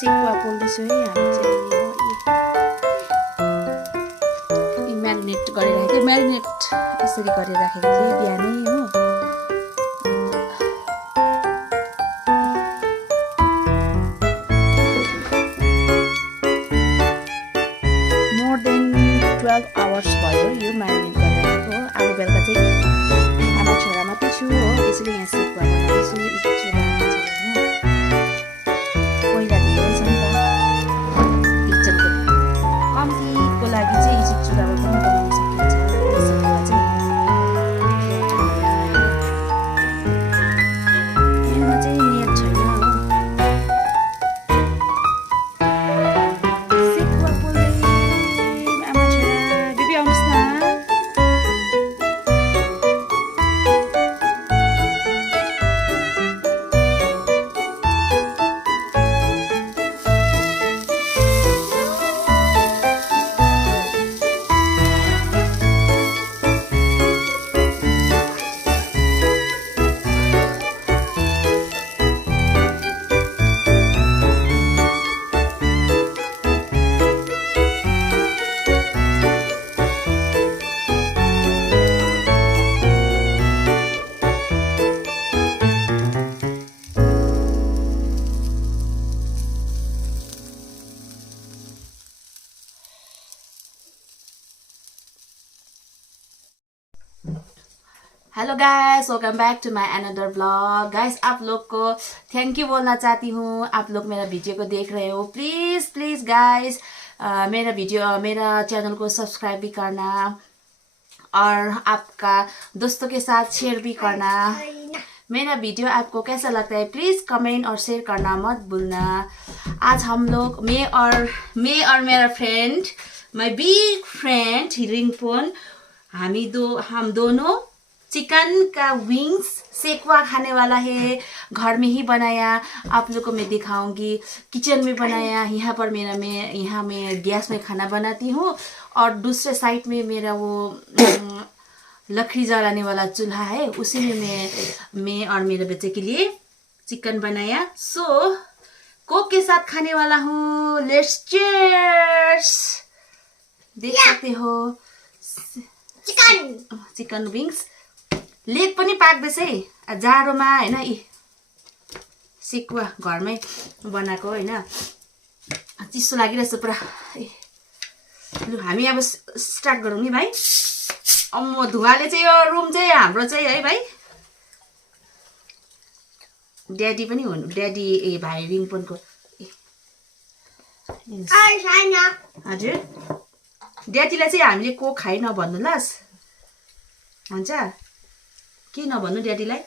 सेकुवा पोल्दैछु है हामी चाहिँ म्यारिनेट गरेर राखेको थिएँ म्यारिनेट यसरी गरेर राखेको थिएँ बिहानै हो मोर देन 12 आवर्स भयो यो म्यारिनेट गरेर राखेको हो अब बेलुका चाहिँ आमा छोरा मात्रै छु हो त्यसैले यहाँ सेकुवा बनाउँदैछु पहिला धेरै छ नि त किचनको कम्तीको लागि चाहिँ इजी चुलामा पनि बनाउन सकिन्छ सेकुवा चाहिँ मेरोमा चाहिँ नेट छैन हो सेकुवा पोल्दै आमा छोरा बेबी आउनुहोस् न hello guys welcome back to my another blog guys आप लोग को थैंक यू बोलना चाहती हूँ आप लोग मेरा वीडियो को देख रहे हो प्लीज़ गाइस मेरा चैनल को सब्सक्राइब भी करना और आपका दोस्तों के साथ शेयर भी करना मेरा वीडियो आपको कैसा लगता है प्लीज़ कमेंट और शेयर करना मत भूलना आज हम लोग मैं और मेरा फ्रेंड माय बिग फ्रेंड रिंगपोन हम दोनों चिकन का विंग्स सेकवा खाने वाला है घर में ही बनाया आप लोग को मैं दिखाऊंगी किचन में बनाया यहाँ पर मैं गैस में खाना बनाती हूँ और दूसरे साइड में मेरा वो लकड़ी जलाने वाला चूल्हा है उसी में मैं और मेरे बच्चे के लिए चिकन बनाया सो कोक के साथ खाने वाला हूँ लेट्स चीयर्स देख सकते हो चिकन विंग्स लेग पनि पाक्दैछ है जाडोमा हैन यी सेकुवा घरमै बनाएको हैन चिसो लागिरहेछ पुरा लु हामी अब स्टार्ट गरौँ नि भाइ अम्मो धुवाले चाहिँ यो रुम चाहिँ हाम्रो चाहिँ है भाइ ड्याडी पनि हुनु ड्याडी भाइ रिङपोनको हजुर ड्याडीलाई चाहिँ हामीले कोक खाइ नभन्नु लास हुन्छ के नभन्नु ड्याडीलाई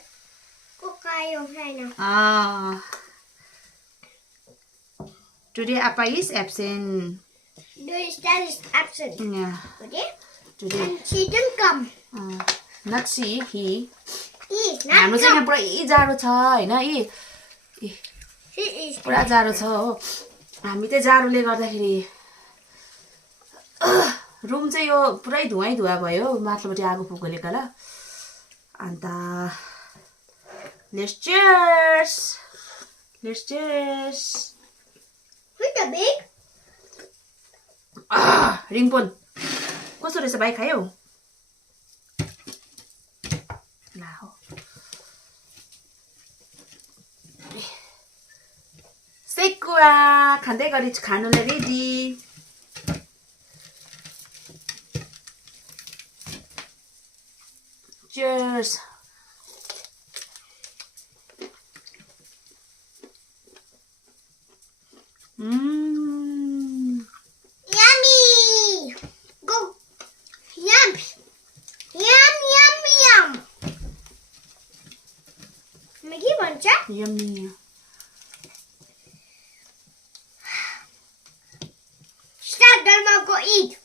Today Appa is absent. Dad is absent. Yeah. Today. She didn't come. Not she, he. He हाम्रो चाहिँ यहाँ पुरै जाडो छ हैन पुरा जाडो छ हो हामी चाहिँ जाडोले गर्दाखेरि रुम चाहिँ यो पुरै धुवा भयो माथिल्लोपट्टि आगो फुकेले ल अन्त let's cheers With the big? रिङपोन कस्तो रहेछ भाइ खायौ ला हो सेकुवा खाँदै गरी खानुलाई ready Cheers. Yummy. Go. Yum. Maggie, want ya? Yummy. Start, then I'll go eat.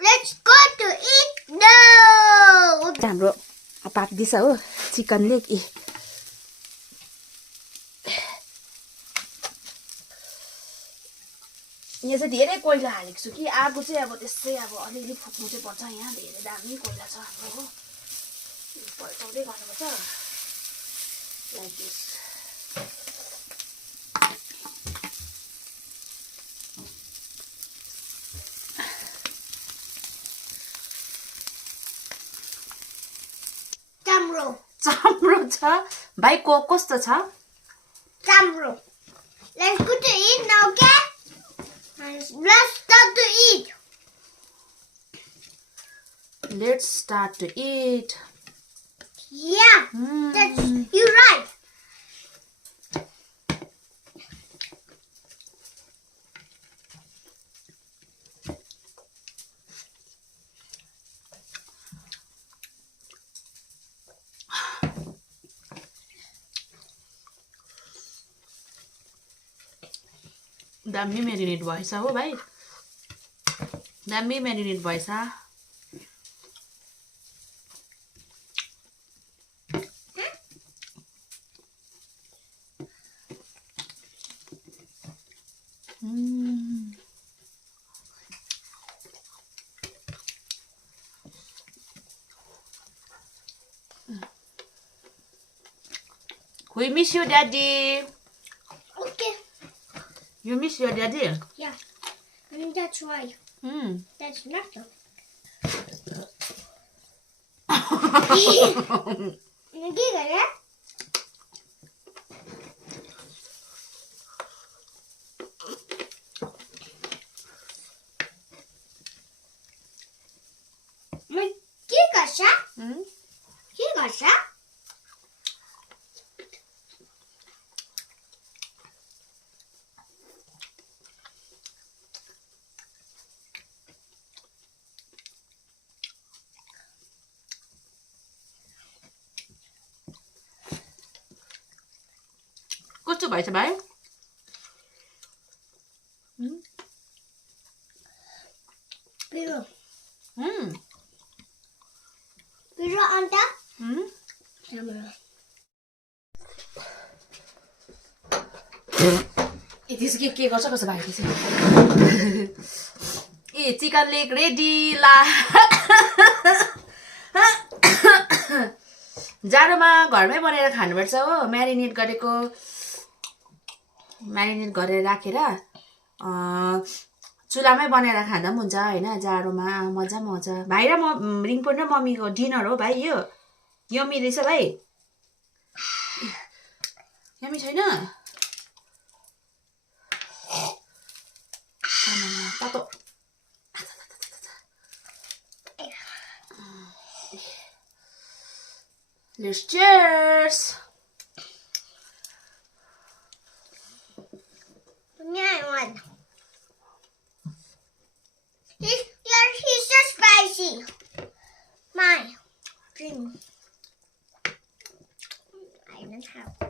Let's go to eat now. हाम्रो पाक्दैछ हो चिकन लेग यहाँ चाहिँ धेरै कोइला हालेको छु कि आगो चाहिँ अब त्यसै अब अलिअलि फुक्नु चाहिँ पर्छ यहाँ धेरै दामी कोइला छ हाम्रो हो पल्टाउँदै गर्नुपर्छ लाइक दिस Tamro. चाम्रो छ भाइ कोक कस्तो छ Tamro. Let's go to eat now, okay? Let's start to eat. Let's start to eat Yeah, that's you're right. दामी मेरिनेट भएछ हो भाइ दामी मेरिनेट भएछ We miss you, Daddy. Okay. You miss your daddy? Yeah, and that's why. That's not so. कस्तो भएछ भाइ Pero. Pero anta. त्यसो के गर्छ कसो भाइ त्यसो ए चिकन लेग रेडी ला जाडोमा घरमै बनाएर खानुपर्छ हो म्यारिनेट गरेर राखेर चुलामै बनाएर खाँदा पनि हुन्छ हैन जाडोमा मजा भाइ र रिङपोन र मम्मीको डिनर हो भाइ यो यम्मी रहेछ भाइ यम्मी छैन तातो Let's cheers. Yeah, one. He's so spicy. My drink. I don't have my.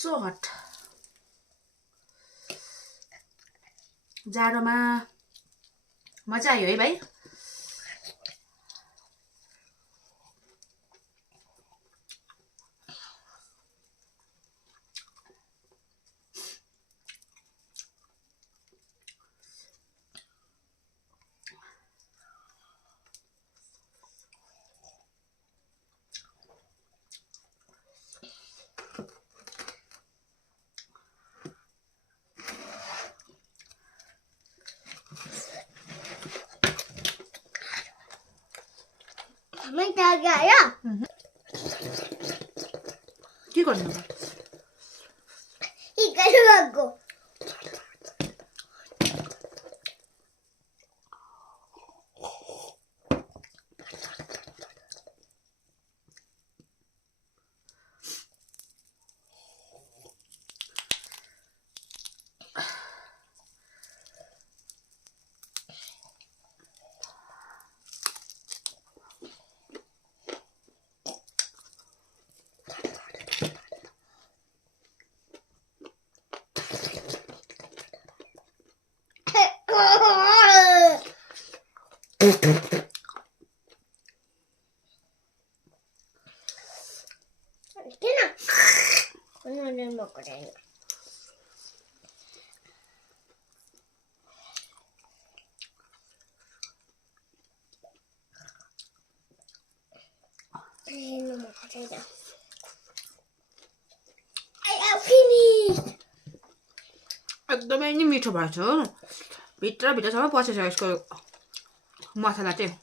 So hot. जाडोमा मजा आयो है भाइ May tagaya. के गर्नु Ikaluwago. I have finished. एकदमै नि मिठो भएछ हो भित्रसम्म पसेछ यसको मसला चाहिँ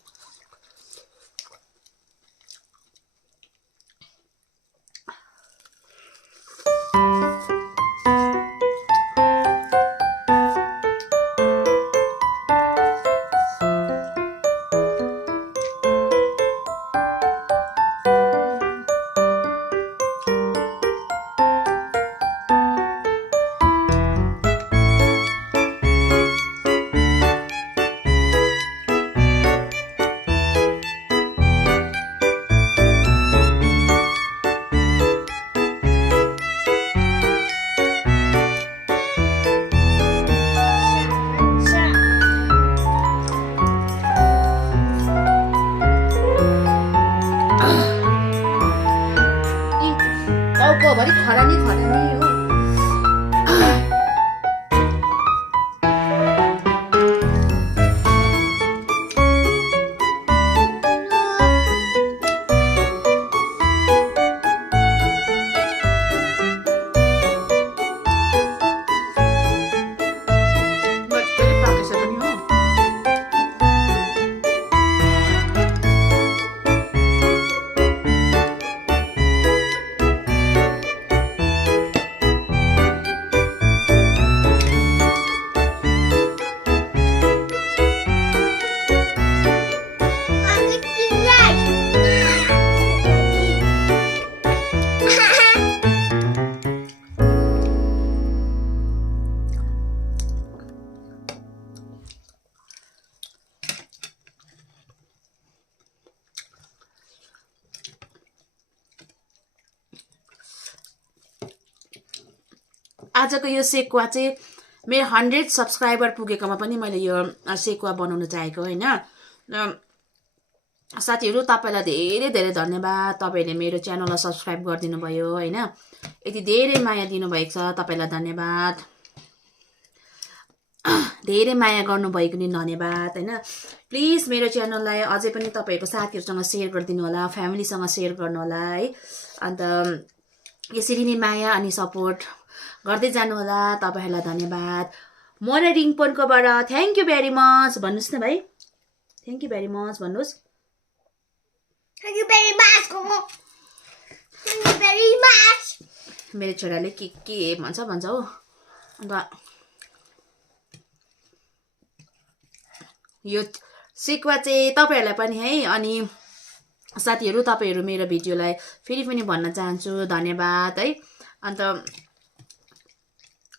टाउकोभरि खरानी हो मजाले पाकेछ पनि हो आजको यो सेक्वा चाहिँ मेरो 100 सब्सक्राइबर पुगेकोमा पनि मैले यो सेक्वा बनाउन चाहेको होइन साथीहरू तपाईलाई धेरै धेरै धन्यवाद तपाईहरुले मेरो च्यानललाई सब्स्क्राइब गरिदिनु भयो हैन यति धेरै माया दिनुभएको छ तपाईलाई धन्यवाद धेरै माया गर्नुभएको नि धन्यवाद हैन प्लिज मेरो च्यानललाई अझै पनि तपाईहरुको साथीहरुसँग शेयर गरिदिनु होला फ्यामिलीसँग शेयर गर्नु होला है अन्त यसरी नै माया अनि सपोर्ट गर्दै जानु होला तपाईहरुलाई धन्यवाद मोरा रिङपोनकोबाट थ्यांक यू भेरी मच भन्नुस् न भाइ थ्यांक यू भेरी मच भन्नुस् Thank you very much, Momo. Thank you very much. मेरो छोराले के भन्छ हो अन्त यो सेक्वा चाहिँ तपाईहरुलाई पनि है अनि साथीहरु तपाईहरु मेरो भिडियोलाई फेरि पनि भन्न चाहन्छु धन्यवाद है अन्त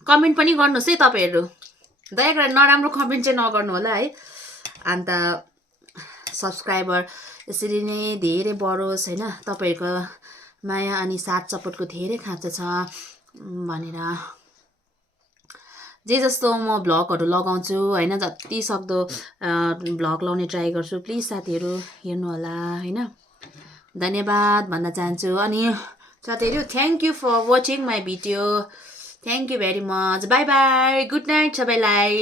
कमेन्ट पनि गर्नुस् है तपाईहरु दया गरेर नराम्रो कमेन्ट चाहिँ नगर्नु होला है अन्त सब्स्क्राइबर यसरी नै धेरै बढोस् हैन तपाईहरुको माया अनि साथ सपोर्टको धेरै खाँचो छ भनेर जे जस्तो म भ्लगहरु लगाउँछु हैन जति सक्दो भ्लग लाउने ट्राई गर्छु प्लिज साथीहरु हेर्नु होला हैन धन्यवाद भन्न चाहन्छु अनि साथीहरु thank you for watching my video thank you very much bye bye good night सबैलाई